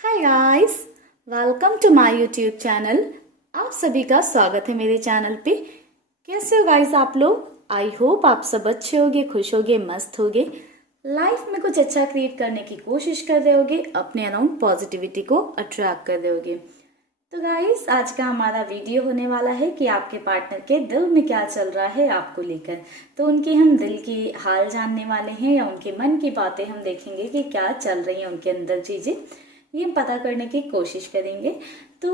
Hi guys, welcome to my YouTube channel. आप सभी का स्वागत है मेरे चैनल पे। कैसे हो गाइस आप लोग? आई होप आप सब अच्छे होगे, खुश होगे, मस्त होगे, लाइफ में कुछ अच्छा क्रिएट करने की कोशिश कर रहे होगे, अपने अराउंड पॉजिटिविटी को अट्रैक्ट कर रहे होगे। तो गाइस, आज का हमारा वीडियो होने वाला है कि आपके पार्टनर के दिल में क्या चल रहा है आपको लेकर। तो उनकी हम दिल की हाल जानने वाले हैं या उनके मन की बातें हम देखेंगे कि क्या चल रही हैं उनके अंदर चीज़ें, ये पता करने की कोशिश करेंगे। तो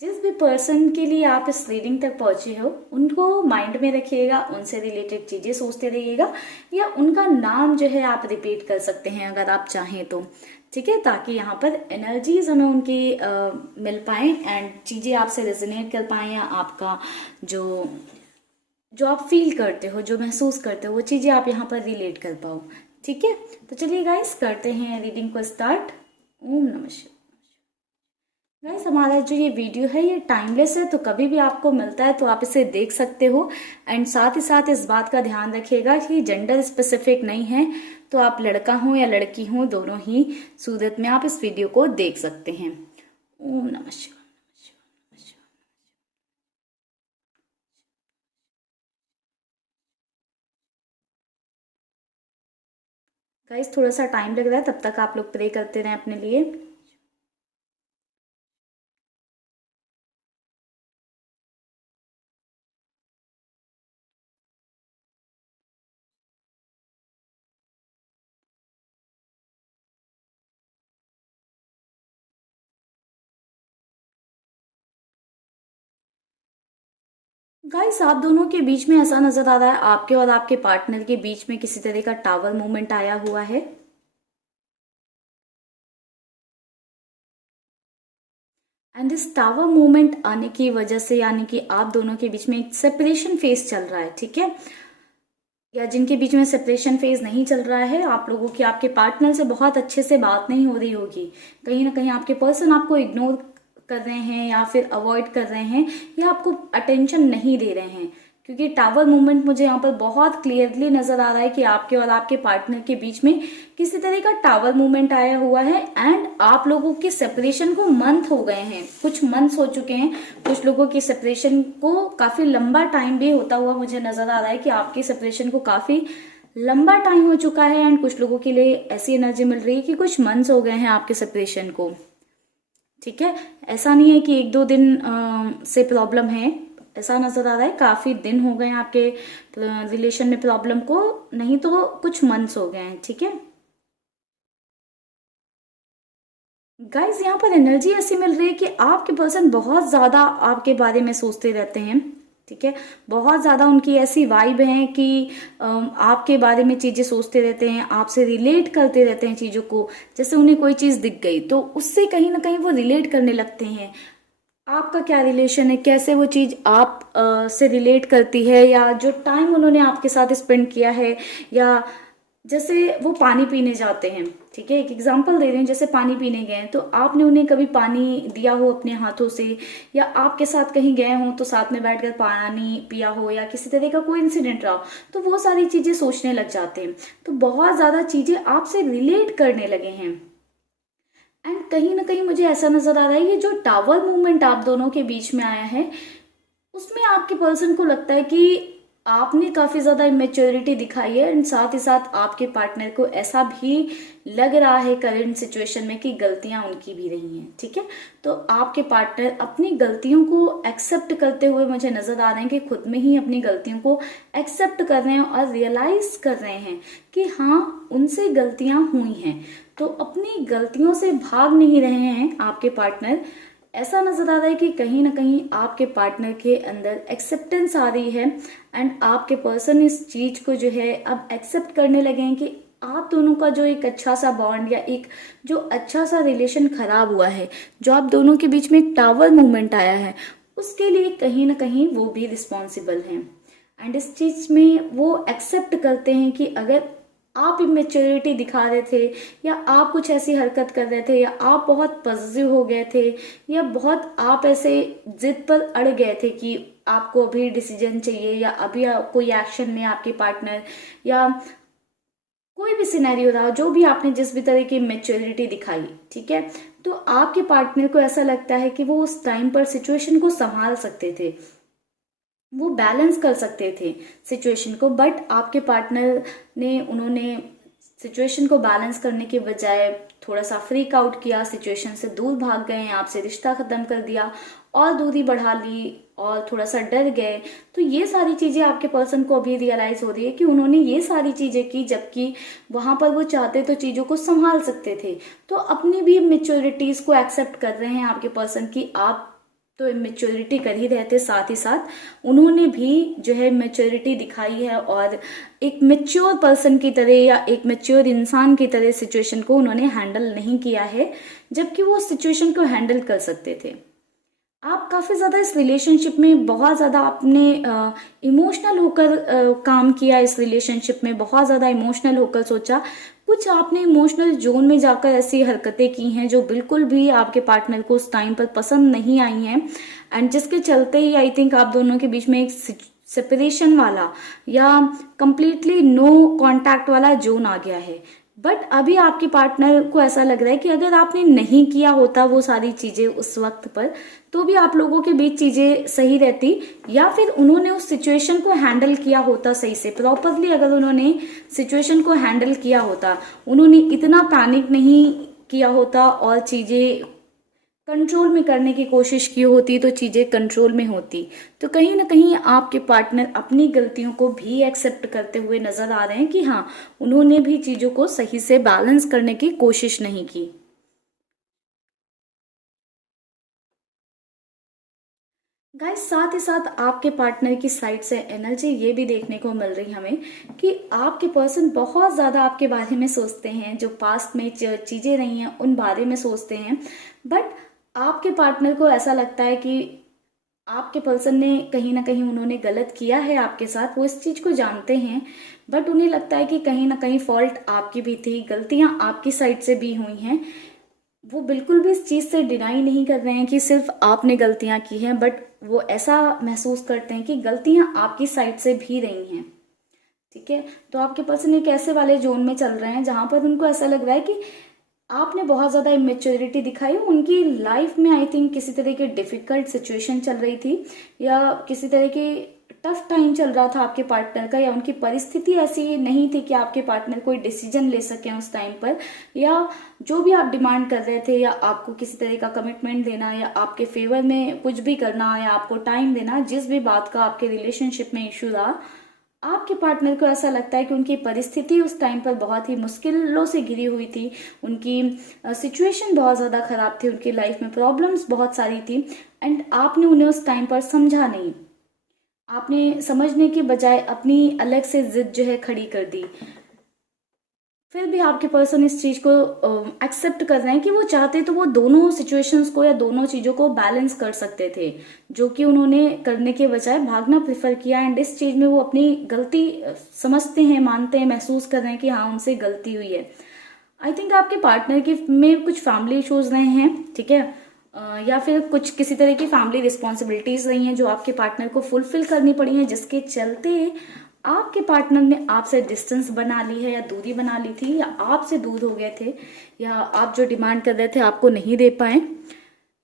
जिस भी पर्सन के लिए आप इस रीडिंग तक पहुंचे हो उनको माइंड में रखिएगा, उनसे रिलेटेड चीज़ें सोचते रहिएगा, या उनका नाम जो है आप रिपीट कर सकते हैं अगर आप चाहें तो। ठीक है, ताकि यहाँ पर एनर्जीज हमें उनकी मिल पाए एंड चीज़ें आपसे रेजोनेट कर पाएँ, या आपका जो जो आप फील करते हो, जो महसूस करते हो, वो चीज़ें आप यहाँ पर रिलेट कर पाओ। ठीक है, तो चलिए गाइस करते हैं रीडिंग को स्टार्ट। ओम नमः शिवाय। गाइस, हमारा जो ये वीडियो है ये टाइमलेस है, तो कभी भी आपको मिलता है तो आप इसे देख सकते हो। एंड साथ ही साथ इस बात का ध्यान रखिएगा कि जेंडर स्पेसिफिक नहीं है, तो आप लड़का हो या लड़की हो, दोनों ही सूरत में आप इस वीडियो को देख सकते हैं। ओम नमः शिवाय। गाइस, थोड़ा सा टाइम लग रहा है, तब तक आप लोग प्रे करते रहें अपने लिए। गाइस, आप दोनों के बीच में ऐसा नजर आ रहा है, आपके और आपके पार्टनर के बीच में किसी तरह का टावर मूवमेंट आया हुआ है। एंड इस टावर मूवमेंट आने की वजह से यानी कि आप दोनों के बीच में एक सेपरेशन फेज चल रहा है। ठीक है, या जिनके बीच में सेपरेशन फेज नहीं चल रहा है, आप लोगों की आपके पार्टनर से बहुत अच्छे से बात नहीं हो रही होगी। कहीं ना कहीं आपके पर्सन आपको इग्नोर कर रहे हैं, या फिर अवॉइड कर रहे हैं, या आपको अटेंशन नहीं दे रहे हैं। क्योंकि टावर मूवमेंट मुझे यहाँ पर बहुत क्लियरली नजर आ रहा है कि आपके और आपके पार्टनर के बीच में किसी तरह का टावर मूवमेंट आया हुआ है। एंड आप लोगों की सेपरेशन को मंथ हो गए हैं, कुछ मंथ्स हो चुके हैं। कुछ लोगों की सेपरेशन को काफी लंबा टाइम भी होता हुआ मुझे नजर आ रहा है कि आपकी सेपरेशन को काफी लंबा टाइम हो चुका है। एंड कुछ लोगों के लिए ऐसी एनर्जी मिल रही है कि कुछ मंथ्स हो गए हैं आपके सेपरेशन को। ठीक है, ऐसा नहीं है कि एक दो दिन से प्रॉब्लम है, ऐसा नजर आ रहा है काफी दिन हो गए हैं आपके रिलेशन में प्रॉब्लम को, नहीं तो कुछ मंथ्स हो गए हैं। ठीक है गाइस, यहाँ पर एनर्जी ऐसी मिल रही है कि आपके पर्सन बहुत ज्यादा आपके बारे में सोचते रहते हैं। ठीक है, बहुत ज्यादा उनकी ऐसी वाइब है कि आपके बारे में चीजें सोचते रहते हैं, आपसे रिलेट करते रहते हैं चीजों को। जैसे उन्हें कोई चीज दिख गई तो उससे कहीं ना कहीं वो रिलेट करने लगते हैं। आपका क्या रिलेशन है, कैसे वो चीज आप से रिलेट करती है, या जो टाइम उन्होंने आपके साथ स्पेंड किया है, या जैसे वो पानी पीने जाते हैं। ठीक है, एक एग्जांपल दे रही हूँ, जैसे पानी पीने गए हैं तो आपने उन्हें कभी पानी दिया हो अपने हाथों से, या आपके साथ कहीं गए हो तो साथ में बैठकर पानी पिया हो, या किसी तरह का कोई इंसिडेंट रहा हो, तो वो सारी चीजें सोचने लग जाते हैं। तो बहुत ज्यादा चीजें आपसे रिलेट करने लगे हैं। एंड कहीं ना कहीं मुझे ऐसा नजर आ रहा है, ये जो टावर मूवमेंट आप दोनों के बीच में आया है, उसमें आपके पर्सन को लगता है कि आपने काफी ज्यादा इमेच्योरिटी दिखाई है। एंड साथ ही साथ आपके पार्टनर को ऐसा भी लग रहा है करंट सिचुएशन में कि गलतियां उनकी भी रही हैं। ठीक है, तो आपके पार्टनर अपनी गलतियों को एक्सेप्ट करते हुए मुझे नजर आ रहे हैं कि खुद में ही अपनी गलतियों को एक्सेप्ट कर रहे हैं और रियलाइज कर रहे हैं कि हाँ, उनसे गलतियां हुई हैं। तो अपनी गलतियों से भाग नहीं रहे हैं आपके पार्टनर। ऐसा नजर आ रहा है कि कहीं ना कहीं आपके पार्टनर के अंदर एक्सेप्टेंस आ रही है। एंड आपके पर्सन इस चीज को जो है अब एक्सेप्ट करने लगे हैं कि आप दोनों का जो एक अच्छा सा बॉन्ड, या एक जो अच्छा सा रिलेशन खराब हुआ है, जो आप दोनों के बीच में एक टावर मूवमेंट आया है, उसके लिए कहीं ना कहीं वो भी रिस्पॉन्सिबल हैं। एंड इस चीज में वो एक्सेप्ट करते हैं कि अगर आप इमेच्योरिटी दिखा रहे थे, या आप कुछ ऐसी हरकत कर रहे थे, या आप बहुत पॉजिटिव हो गए थे, या बहुत आप ऐसे जिद पर अड़ गए थे कि आपको अभी डिसीजन चाहिए, या अभी कोई एक्शन में आपके पार्टनर, या कोई भी सिनेरियो रहा, जो भी आपने जिस भी तरह की मेच्योरिटी दिखाई, ठीक है, तो आपके पार्टनर को ऐसा लगता है कि वो उस टाइम पर सिचुएशन को संभाल सकते थे, वो बैलेंस कर सकते थे सिचुएशन को। बट आपके पार्टनर ने, उन्होंने सिचुएशन को बैलेंस करने के बजाय थोड़ा सा फ्रीक आउट किया, सिचुएशन से दूर भाग गए, आपसे रिश्ता ख़त्म कर दिया और दूरी बढ़ा ली और थोड़ा सा डर गए। तो ये सारी चीज़ें आपके पर्सन को अभी रियलाइज़ हो रही है कि उन्होंने ये सारी चीज़ें की, जबकि वहाँ पर वो चाहते तो चीज़ों को संभाल सकते थे। तो अपनी भी मेच्योरिटीज़ को एक्सेप्ट कर रहे हैं आपके पर्सन की। आप तो मेच्योरिटी कर ही रहे थे, साथ ही साथ उन्होंने भी जो है मेच्योरिटी दिखाई है और एक मेच्योर पर्सन की तरह या एक मेच्योर इंसान की तरह सिचुएशन को उन्होंने हैंडल नहीं किया है, जबकि वो सिचुएशन को हैंडल कर सकते थे। आप काफ़ी ज़्यादा इस रिलेशनशिप में बहुत ज़्यादा आपने इमोशनल होकर काम किया, इस रिलेशनशिप में बहुत ज़्यादा इमोशनल होकर सोचा, कुछ आपने इमोशनल जोन में जाकर ऐसी हरकतें की हैं जो बिल्कुल भी आपके पार्टनर को उस टाइम पर पसंद नहीं आई हैं, एंड जिसके चलते ही आई थिंक आप दोनों के बीच में एक सेपरेशन वाला या कंप्लीटली नो कांटेक्ट वाला जोन आ गया है। बट अभी आपके पार्टनर को ऐसा लग रहा है कि अगर आपने नहीं किया होता वो सारी चीज़ें उस वक्त पर, तो भी आप लोगों के बीच चीज़ें सही रहती, या फिर उन्होंने उस सिचुएशन को हैंडल किया होता सही से, प्रॉपरली अगर उन्होंने सिचुएशन को हैंडल किया होता, उन्होंने इतना पैनिक नहीं किया होता और चीज़ें कंट्रोल में करने की कोशिश की होती, तो चीज़ें कंट्रोल में होती। तो कहीं ना कहीं आपके पार्टनर अपनी गलतियों को भी एक्सेप्ट करते हुए नजर आ रहे हैं कि हाँ, उन्होंने भी चीज़ों को सही से बैलेंस करने की कोशिश नहीं की। गाइस, साथ ही साथ आपके पार्टनर की साइड से एनर्जी ये भी देखने को मिल रही हमें कि आपके पर्सन बहुत ज़्यादा आपके बारे में सोचते हैं, जो पास्ट में चीज़ें रही हैं उन बारे में सोचते हैं। बट आपके पार्टनर को ऐसा लगता है कि आपके पर्सन ने कहीं ना कहीं उन्होंने गलत किया है आपके साथ, वो इस चीज़ को जानते हैं। बट उन्हें लगता है कि कहीं ना कहीं फॉल्ट आपकी भी थी, गलतियां आपकी साइड से भी हुई हैं। वो बिल्कुल भी इस चीज़ से डिनाई नहीं कर रहे हैं कि सिर्फ आपने गलतियां की हैं, बट वो ऐसा महसूस करते हैं कि गलतियां आपकी साइड से भी रही हैं। ठीक है, तो आपके पर्सन एक ऐसे वाले जोन में चल रहे हैं जहां पर उनको ऐसा लग रहा है कि आपने बहुत ज़्यादा इमेच्योरिटी दिखाई। उनकी लाइफ में आई थिंक किसी तरह की डिफिकल्ट सिचुएशन चल रही थी, या किसी तरह की टफ टाइम चल रहा था आपके पार्टनर का, या उनकी परिस्थिति ऐसी नहीं थी कि आपके पार्टनर कोई डिसीजन ले सकें उस टाइम पर, या जो भी आप डिमांड कर रहे थे, या आपको किसी तरह का कमिटमेंट देना, या आपके फेवर में कुछ भी करना, या आपको टाइम देना, जिस भी बात का आपके रिलेशनशिप में इश्यू रहा, आपके पार्टनर को ऐसा लगता है कि उनकी परिस्थिति उस टाइम पर बहुत ही मुश्किलों से घिरी हुई थी, उनकी सिचुएशन बहुत ज़्यादा ख़राब थी, उनकी लाइफ में प्रॉब्लम्स बहुत सारी थी, एंड आपने उन्हें उस टाइम पर समझा नहीं। आपने समझने के बजाय अपनी अलग से जिद जो है खड़ी कर दी। फिर भी आपके पर्सन इस चीज़ को एक्सेप्ट कर रहे हैं कि वो चाहते तो वो दोनों सिचुएशंस को या दोनों चीज़ों को बैलेंस कर सकते थे, जो कि उन्होंने करने के बजाय भागना प्रेफर किया। एंड इस चीज़ में वो अपनी गलती समझते हैं, मानते हैं, महसूस कर रहे हैं कि हाँ, उनसे गलती हुई है। आई थिंक आपके पार्टनर के में कुछ फैमिली इशूज़ रहे हैं, ठीक है, या फिर कुछ किसी तरह की फैमिली रिस्पॉन्सिबिलिटीज़ रही हैं जो आपके पार्टनर को फुलफिल करनी पड़ी हैं, जिसके चलते आपके पार्टनर ने आपसे डिस्टेंस बना ली है, या दूरी बना ली थी, या आपसे दूर हो गए थे, या आप जो डिमांड कर रहे थे आपको नहीं दे पाए।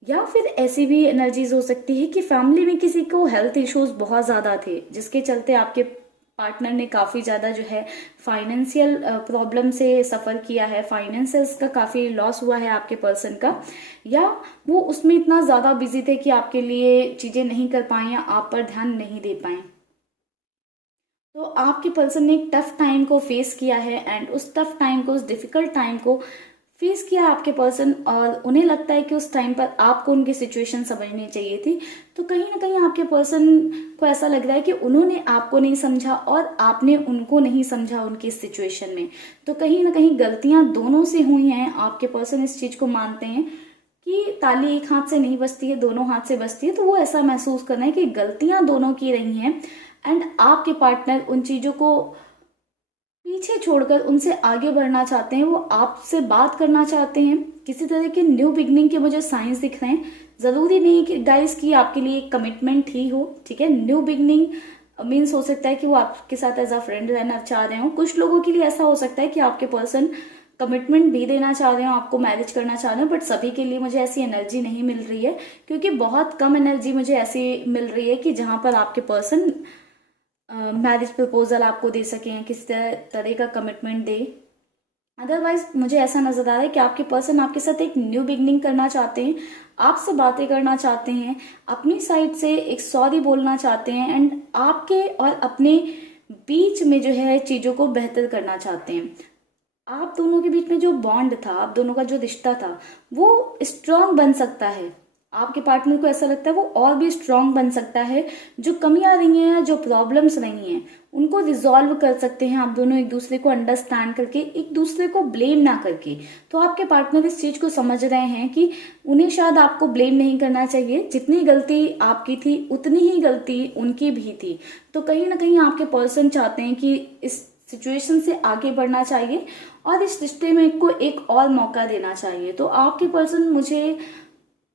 या फिर ऐसी भी एनर्जीज हो सकती है कि फैमिली में किसी को हेल्थ इश्यूज बहुत ज़्यादा थे, जिसके चलते आपके पार्टनर ने काफ़ी ज़्यादा जो है फाइनेंशियल प्रॉब्लम से सफ़र किया है, फाइनेंसेस का काफ़ी लॉस हुआ है आपके पर्सन का, या वो उसमें इतना ज़्यादा बिजी थे कि आपके लिए चीज़ें नहीं कर पाए या आप पर ध्यान नहीं दे पाए। तो आपके पर्सन ने एक टफ टाइम को फेस किया है, एंड उस टफ टाइम को, उस डिफिकल्ट टाइम को फेस किया आपके पर्सन, और उन्हें लगता है कि उस टाइम पर आपको उनकी सिचुएशन समझनी चाहिए थी। तो कहीं ना कहीं आपके पर्सन को ऐसा लग रहा है कि उन्होंने आपको नहीं समझा और आपने उनको नहीं समझा उनकी सिचुएशन में। तो कहीं ना कहीं गलतियां दोनों से हुई हैं। आपके पर्सन इस चीज़ को मानते हैं कि ताली एक हाथ से नहीं बजती है, दोनों हाथ से बजती है। तो वो ऐसा महसूस कर रहे हैं कि गलतियां दोनों की रही हैं, एंड आपके पार्टनर उन चीज़ों को पीछे छोड़कर उनसे आगे बढ़ना चाहते हैं। वो आपसे बात करना चाहते हैं, किसी तरह के न्यू बिगनिंग के मुझे साइंस दिख रहे हैं। ज़रूरी नहीं कि गाइस कि आपके लिए कमिटमेंट ही हो, ठीक है, न्यू बिगनिंग मीन्स हो सकता है कि वो आपके साथ एज अ फ्रेंड रहना चाह रहे हो। कुछ लोगों के लिए ऐसा हो सकता है कि आपके पर्सन कमिटमेंट भी देना चाह रहे हो, आपको मैरिज करना चाह रहे हो, बट सभी के लिए मुझे ऐसी एनर्जी नहीं मिल रही है, क्योंकि बहुत कम एनर्जी मुझे ऐसी मिल रही है कि जहां पर आपके पर्सन मैरिज प्रपोजल आपको दे सके या किसी तरह का कमिटमेंट दे। अदरवाइज मुझे ऐसा नजर आ रहा है कि आपके पर्सन आपके साथ एक न्यू बिगनिंग करना चाहते हैं, आपसे बातें करना चाहते हैं, अपनी साइड से एक सॉरी बोलना चाहते हैं, एंड आपके और अपने बीच में जो है चीजों को बेहतर करना चाहते हैं। आप दोनों के बीच में जो बॉन्ड था, आप दोनों का जो रिश्ता था, वो स्ट्रांग बन सकता है। आपके पार्टनर को ऐसा लगता है वो और भी स्ट्रांग बन सकता है। जो कमियां रही हैं या जो प्रॉब्लम्स रही हैं उनको रिजॉल्व कर सकते हैं आप दोनों, एक दूसरे को अंडरस्टैंड करके, एक दूसरे को ब्लेम ना करके। तो आपके पार्टनर इस चीज को समझ रहे हैं कि उन्हें शायद आपको ब्लेम नहीं करना चाहिए, जितनी गलती आपकी थी उतनी ही गलती उनकी भी थी। तो कहीं ना कहीं आपके पर्सन चाहते हैं कि इस सिचुएशन से आगे बढ़ना चाहिए और इस रिश्ते में को एक और मौका देना चाहिए। तो आपके पर्सन मुझे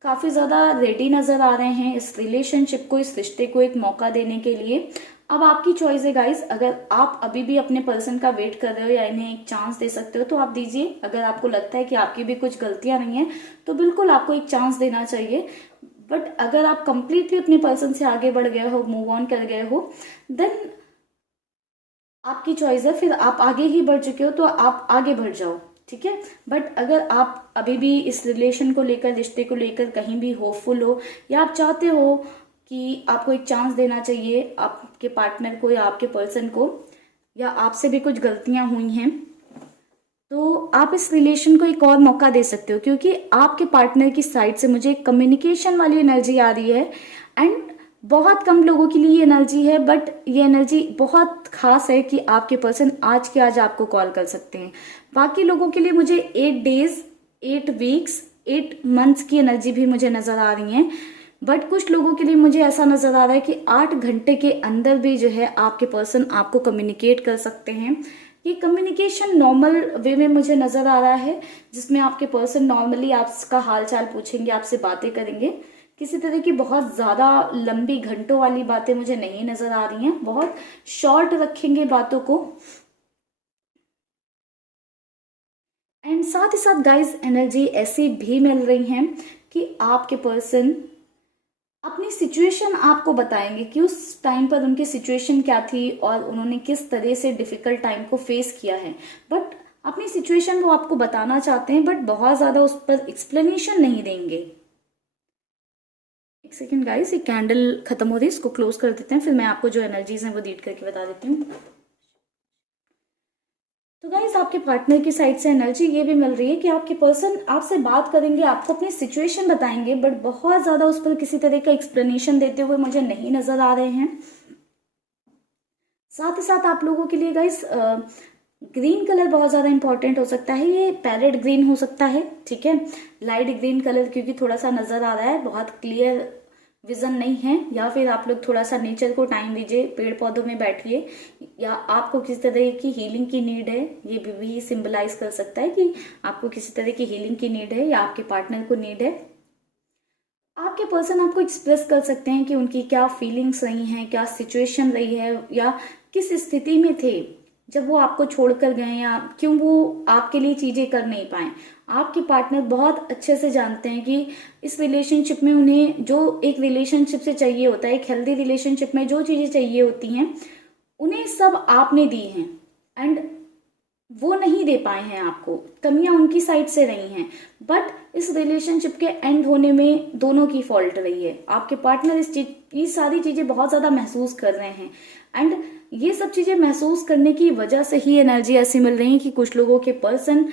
काफी ज्यादा रेडी नजर आ रहे हैं इस रिलेशनशिप को, इस रिश्ते को एक मौका देने के लिए। अब आपकी चॉइस है गाइस, अगर आप अभी भी अपने पर्सन का वेट कर रहे हो या इन्हें एक चांस दे सकते हो तो आप दीजिए। अगर आपको लगता है कि आपकी भी कुछ गलतियां नहीं है तो बिल्कुल आपको एक चांस देना चाहिए। बट अगर आप कंप्लीटली अपने पर्सन से आगे बढ़ गए हो, मूव ऑन कर गए हो, देन आपकी चॉइस है, फिर आप आगे ही बढ़ चुके हो तो आप आगे बढ़ जाओ, ठीक है। बट अगर आप अभी भी इस रिलेशन को लेकर, रिश्ते को लेकर कहीं भी होपफुल हो, या आप चाहते हो कि आपको एक चांस देना चाहिए आपके पार्टनर को या आपके पर्सन को, या आपसे भी कुछ गलतियां हुई हैं, तो आप इस रिलेशन को एक और मौका दे सकते हो, क्योंकि आपके पार्टनर की साइड से मुझे कम्युनिकेशन वाली एनर्जी आ रही है। एंड बहुत कम लोगों के लिए ये एनर्जी है, बट ये एनर्जी बहुत खास है कि आपके पर्सन आज के आज आपको कॉल कर सकते हैं। बाकी लोगों के लिए मुझे 8 डेज, 8 वीक्स, 8 मंथ्स की एनर्जी भी मुझे नजर आ रही है। बट कुछ लोगों के लिए मुझे ऐसा नजर आ रहा है कि 8 घंटे के अंदर भी जो है आपके पर्सन आपको कम्युनिकेट कर सकते हैं। ये कम्युनिकेशन नॉर्मल वे में मुझे नजर आ रहा है, जिसमें आपके पर्सन नॉर्मली आपका हाल चाल पूछेंगे, आपसे बातें करेंगे। किसी तरह की बहुत ज्यादा लंबी घंटों वाली बातें मुझे नहीं नजर आ रही हैं, बहुत शॉर्ट रखेंगे बातों को। एंड साथ ही साथ गाइस एनर्जी ऐसी भी मिल रही है कि आपके पर्सन अपनी सिचुएशन आपको बताएंगे कि उस टाइम पर उनकी सिचुएशन क्या थी और उन्होंने किस तरह से डिफिकल्ट टाइम को फेस किया है। बट अपनी सिचुएशन वो आपको बताना चाहते हैं, बट बहुत ज्यादा उस पर एक्सप्लेनेशन नहीं देंगे। एक सेकेंड गाइस, ये कैंडल खत्म हो रही है, इसको क्लोज कर देते हैं, फिर मैं आपको जो एनर्जीज हैं वो रीड करके बता देती हूँ। तो गाइस आपके पार्टनर की साइड से एनर्जी ये भी मिल रही है कि आपके पर्सन आपसे बात करेंगे, आपको अपनी सिचुएशन बताएंगे, बट बहुत ज्यादा उस पर किसी तरह का एक्सप्लेनेशन देते हुए मुझे नहीं नजर आ रहे हैं। साथ ही साथ आप लोगों के लिए गाइस ग्रीन कलर बहुत ज्यादा इंपॉर्टेंट हो सकता है। ये पैरेट ग्रीन हो सकता है, ठीक है, लाइट ग्रीन कलर, क्योंकि थोड़ा सा नजर आ रहा है, बहुत क्लियर विजन नहीं है। या फिर आप लोग थोड़ा सा नेचर को टाइम दीजिए, पेड़ पौधों में बैठिए, या आपको किसी तरह की हीलिंग की नीड है, ये भी सिंबलाइज कर सकता है कि आपको किसी तरह की हीलिंग की नीड है या आपके पार्टनर को नीड है। आपके पर्सन आपको एक्सप्रेस कर सकते हैं कि उनकी क्या फीलिंग्स रही हैं, क्या सिचुएशन रही है, या किस स्थिति में थे जब वो आपको छोड़कर गए, या क्यों वो आपके लिए चीजें कर नहीं पाए। आपके पार्टनर बहुत अच्छे से जानते हैं कि इस रिलेशनशिप में उन्हें जो एक रिलेशनशिप से चाहिए होता है, एक हेल्दी रिलेशनशिप में जो चीजें चाहिए होती हैं उन्हें सब आपने दी हैं, एंड वो नहीं दे पाए हैं आपको, कमियां उनकी साइड से रही हैं। बट इस रिलेशनशिप के एंड होने में दोनों की फॉल्ट रही है। आपके पार्टनर ये सारी चीजें बहुत ज्यादा महसूस कर रहे हैं, एंड ये सब चीजें महसूस करने की वजह से ही एनर्जी ऐसी मिल रही है कि कुछ लोगों के पर्सन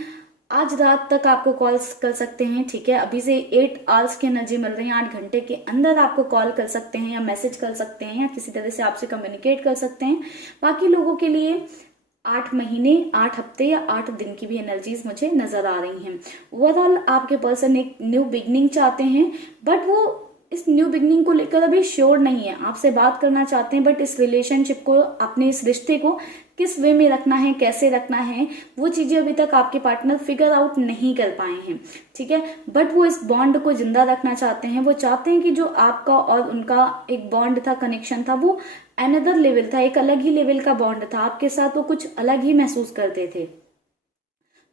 आज रात तक आपको कॉल कर सकते हैं, ठीक है। अभी से 8 आवर्स की एनर्जी मिल रही है, 8 घंटे के अंदर आपको कॉल कर सकते हैं या मैसेज कर सकते हैं या किसी तरह से आपसे कम्युनिकेट कर सकते हैं। बाकी लोगों के लिए 8 महीने, 8 हफ्ते या 8 दिन की भी एनर्जीज मुझे नजर आ रही हैं। ओवरऑल आपके पर्सन एक न्यू बिगनिंग चाहते हैं, बट वो इस न्यू बिगनिंग को लेकर अभी श्योर नहीं है, आपसे बात करना चाहते हैं बट इस रिलेशनशिप को, अपने इस रिश्ते को किस वे में रखना है, कैसे रखना है, वो चीजें अभी तक आपके पार्टनर फिगर आउट नहीं कर पाए हैं, ठीक है। बट वो इस बॉन्ड को जिंदा रखना चाहते हैं। वो चाहते हैं कि जो आपका और उनका एक बॉन्ड था, कनेक्शन था, वो अनदर लेवल था, एक अलग ही लेवल का बॉन्ड था। आपके साथ वो कुछ अलग ही महसूस करते थे,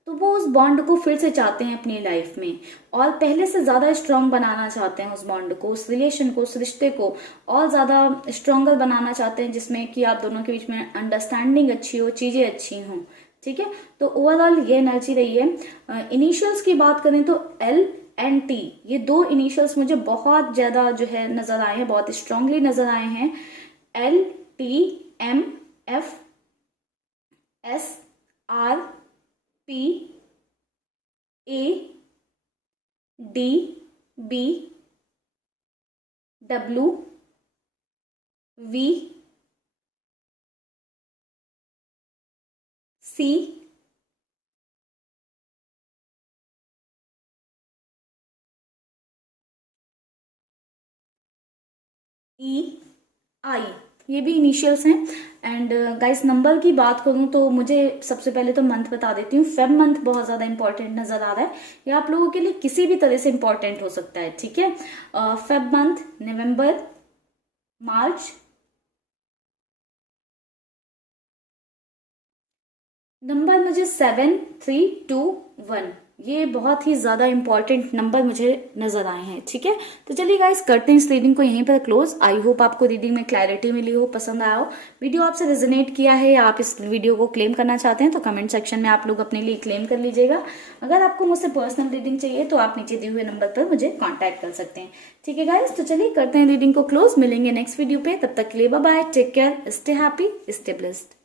तो वो उस बॉन्ड को फिर से चाहते हैं अपनी लाइफ में, और पहले से ज्यादा स्ट्रांग बनाना चाहते हैं उस बॉन्ड को, उस रिलेशन को, उस रिश्ते को और ज्यादा स्ट्रांगर बनाना चाहते हैं, जिसमें कि आप दोनों के बीच में अंडरस्टैंडिंग अच्छी हो, चीजें अच्छी हों, ठीक है। तो ओवरऑल ये एनर्जी रही है। इनिशियल्स की बात करें तो L and T, ये दो इनिशियल्स मुझे बहुत ज्यादा जो है नजर आए हैं, बहुत स्ट्रांगली नजर आए हैं। LTMFSRPADBWVCI, ये भी इनिशियल्स हैं। एंड गाइस, नंबर की बात करूं तो मुझे सबसे पहले तो मंथ बता देती हूँ। फेब मंथ बहुत ज्यादा इंपॉर्टेंट नजर आ रहा है, ये आप लोगों के लिए किसी भी तरह से इंपॉर्टेंट हो सकता है, ठीक है। फेब मंथ, नवंबर, मार्च, नंबर मुझे 7321, ये बहुत ही ज्यादा इंपॉर्टेंट नंबर मुझे नजर आए हैं, ठीक है। तो चलिए गाइस, करते हैं इस रीडिंग को यहीं पर क्लोज। आई होप आपको रीडिंग में क्लैरिटी मिली हो, पसंद आया हो, वीडियो आपसे रेजोनेट किया है, या आप इस वीडियो को क्लेम करना चाहते हैं तो कमेंट सेक्शन में आप लोग अपने लिए क्लेम कर लीजिएगा। अगर आपको मुझसे पर्सनल रीडिंग चाहिए तो आप नीचे दिए हुए नंबर पर मुझे कॉन्टैक्ट कर सकते हैं, ठीक है गाइस। तो चलिए करते हैं रीडिंग को क्लोज, मिलेंगे नेक्स्ट वीडियो पे, तब तक के लिए bye bye, take care, stay happy, stay blessed.